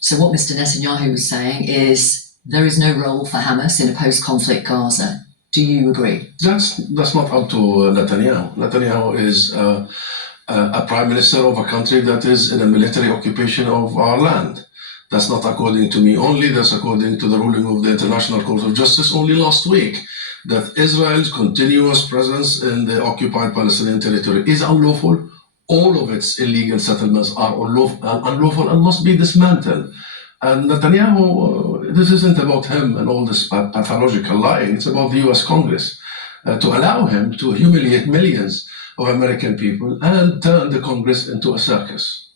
So what Mr. Netanyahu was saying is there is no role for Hamas in a post-conflict Gaza. Do you agree? That's not up to Netanyahu. Netanyahu is a prime minister of a country that is in a military occupation of our land. That's not according to me only, that's according to the ruling of the International Court of Justice only last week, that Israel's continuous presence in the occupied Palestinian territory is unlawful. All of its illegal settlements are unlawful and must be dismantled. And Netanyahu, this isn't about him and all this pathological lying, it's about the US Congress to allow him to humiliate millions of American people and turn the Congress into a circus.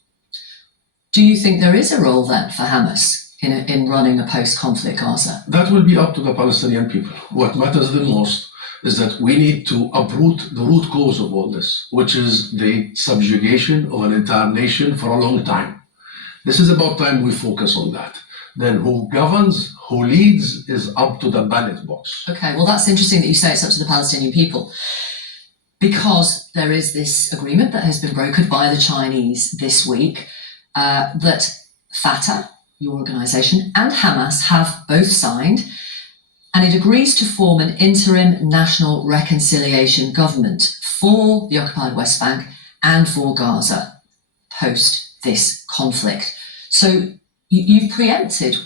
Do you think there is a role then for Hamas in running a post-conflict Gaza? That will be up to the Palestinian people. What matters the most is that we need to uproot the root cause of all this, which is the subjugation of an entire nation for a long time. This is about time we focus on that. Then who governs, who leads is up to the ballot box. Okay, well, that's interesting that you say it's up to the Palestinian people, because there is this agreement that has been brokered by the Chinese this week that Fatah, your organization, and Hamas have both signed, and it agrees to form an interim national reconciliation government for the occupied West Bank and for Gaza post this conflict. So you've preempted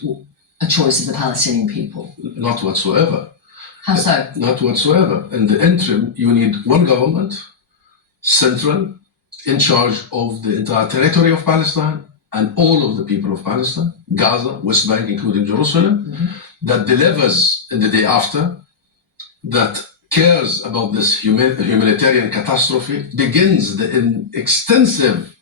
a choice of the Palestinian people. Not whatsoever. How so? Not whatsoever. In the interim, you need one government, central, in charge of the entire territory of Palestine and all of the people of Palestine, Gaza, West Bank, including Jerusalem, that delivers in the day after, that cares about this humanitarian catastrophe, begins the extensive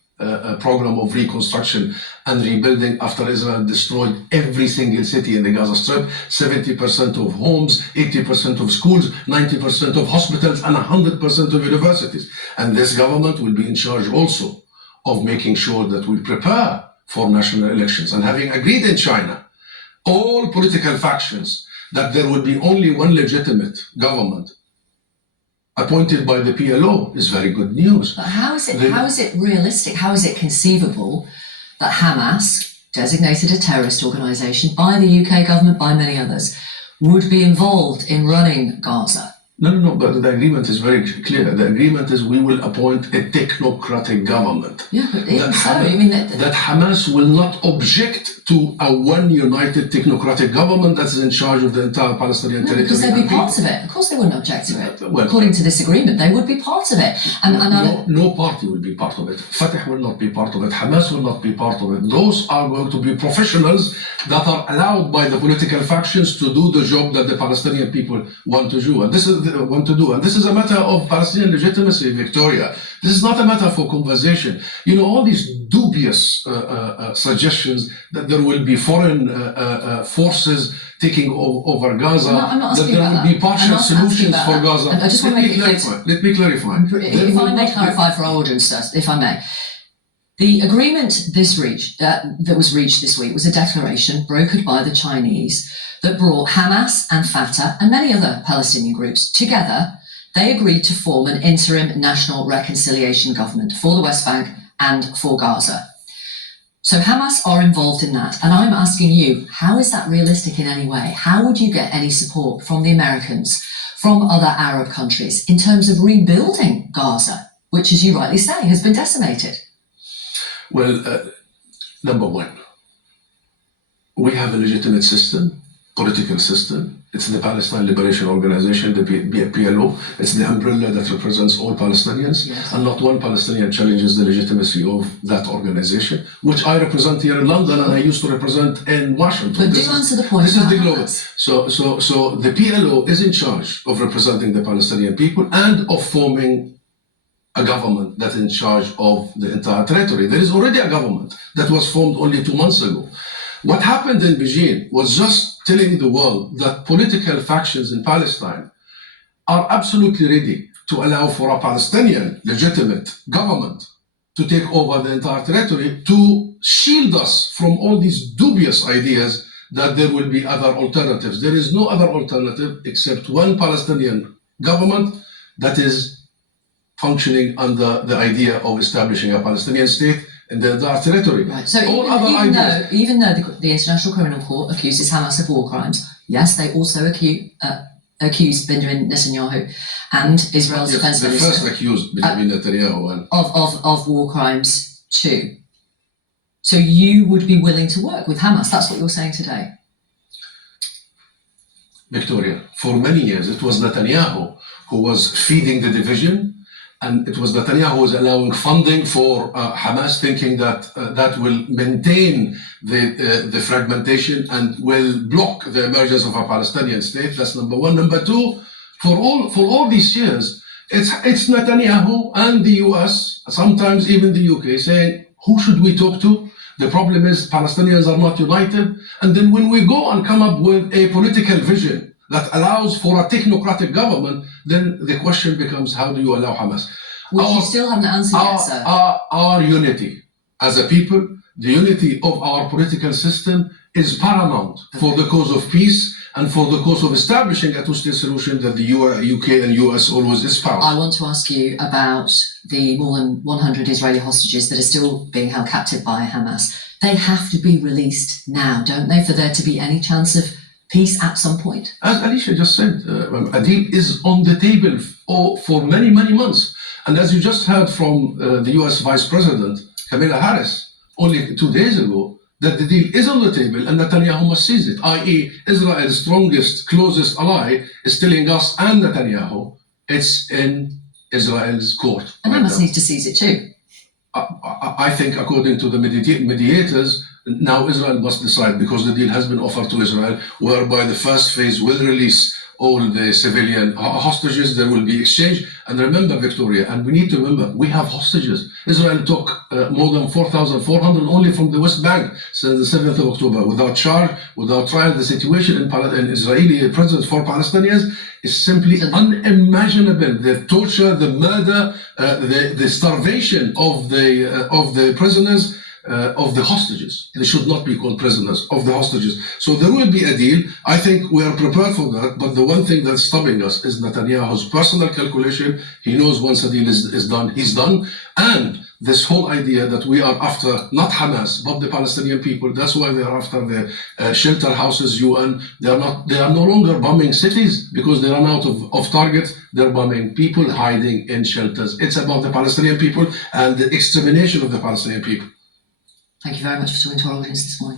program of reconstruction and rebuilding after Israel destroyed every single city in the Gaza Strip, 70% of homes, 80% of schools, 90% of hospitals, and 100% of universities. And this government will be in charge also of making sure that we prepare for national elections. And having agreed in China, all political factions, that there will be only one legitimate government appointed by the PLO is very good news. But how is it realistic? How is it conceivable that Hamas, designated a terrorist organization by the UK government, by many others, would be involved in running Gaza? No, but the agreement is very clear. The agreement is we will appoint a technocratic government. Yeah, but even so, I mean that Hamas will not object to a one united technocratic government that is in charge of the entire Palestinian territory. Because they'd be part of it. Of course they wouldn't object to it. Well, according to this agreement, they would be part of it. No party will be part of it. Fatah will not be part of it. Hamas will not be part of it. Those are going to be professionals that are allowed by the political factions to do the job that the Palestinian people want to do. And this is a matter of Palestinian legitimacy, Victoria. This is not a matter for conversation. You know, all these dubious suggestions that there will be foreign forces taking over Gaza, that there will be partial solutions for Gaza. I just want to make it clear. Let me clarify. If I may clarify for our audience, if I may. The agreement that was reached this week was a declaration brokered by the Chinese that brought Hamas and Fatah and many other Palestinian groups together. They agreed to form an interim national reconciliation government for the West Bank and for Gaza. So Hamas are involved in that. And I'm asking you, how is that realistic in any way? How would you get any support from the Americans, from other Arab countries, in terms of rebuilding Gaza, which, as you rightly say, has been decimated? Well, number one, we have a legitimate system, political system. It's the Palestine Liberation Organization, the PLO. It's the umbrella that represents all Palestinians. Yes. And not one Palestinian challenges the legitimacy of that organization, which I represent here in London and I used to represent in Washington. But do answer the point. This is the global. So the PLO is in charge of representing the Palestinian people and of forming a government that is in charge of the entire territory. There is already a government that was formed only 2 months ago. What happened in Beijing was just telling the world that political factions in Palestine are absolutely ready to allow for a Palestinian legitimate government to take over the entire territory, to shield us from all these dubious ideas that there will be other alternatives. There is no other alternative except one Palestinian government that is functioning under the idea of establishing a Palestinian state in the entire territory. Right. So All other even though the International Criminal Court accuses Hamas of war crimes, yes, they also accuse Benjamin Netanyahu and Israel's defense the minister first accused Benjamin Netanyahu and of war crimes too. So you would be willing to work with Hamas? That's what you're saying today. Victoria, for many years, it was Netanyahu who was feeding the division, and it was Netanyahu who was allowing funding for Hamas, thinking that that will maintain the fragmentation and will block the emergence of a Palestinian state. That's number one. Number two, for all these years, it's Netanyahu and the US, sometimes even the UK, saying, who should we talk to? The problem is Palestinians are not united. And then when we go and come up with a political vision that allows for a technocratic government, then the question becomes, how do you allow Hamas? Which you still haven't answered yet, sir. Our unity as a people, the unity of our political system is paramount for the cause of peace and for the cause of establishing a two-state solution that the UK and US always espouse. I want to ask you about the more than 100 Israeli hostages that are still being held captive by Hamas. They have to be released now, don't they, for there to be any chance of peace at some point? As Alicia just said, a deal is on the table for many, many months. And as you just heard from the US Vice President, Kamala Harris, only 2 days ago, that the deal is on the table and Netanyahu must seize it, i.e. Israel's strongest, closest ally is telling us and Netanyahu it's in Israel's court. And right Hamas now. needs to seize it too. I think according to the mediators, now Israel must decide, because the deal has been offered to Israel, whereby the first phase will release all the civilian hostages, there will be exchange. And remember, Victoria, and we need to remember, we have hostages. Israel took more than 4,400 only from the West Bank since the 7th of October, without charge, without trial. The situation in Israeli prisons for Palestinians is simply unimaginable. The torture, the murder, the starvation of the prisoners, of the hostages. They should not be called prisoners, of the hostages. So there will be a deal. I think we are prepared for that. But the one thing that's stopping us is Netanyahu's personal calculation. He knows once a deal is done, he's done. And this whole idea that we are after not Hamas, but the Palestinian people. That's why they are after the shelter houses, UN. They are no longer bombing cities because they run out of targets. They're bombing people hiding in shelters. It's about the Palestinian people and the extermination of the Palestinian people. Thank you very much for talking to our audience this morning.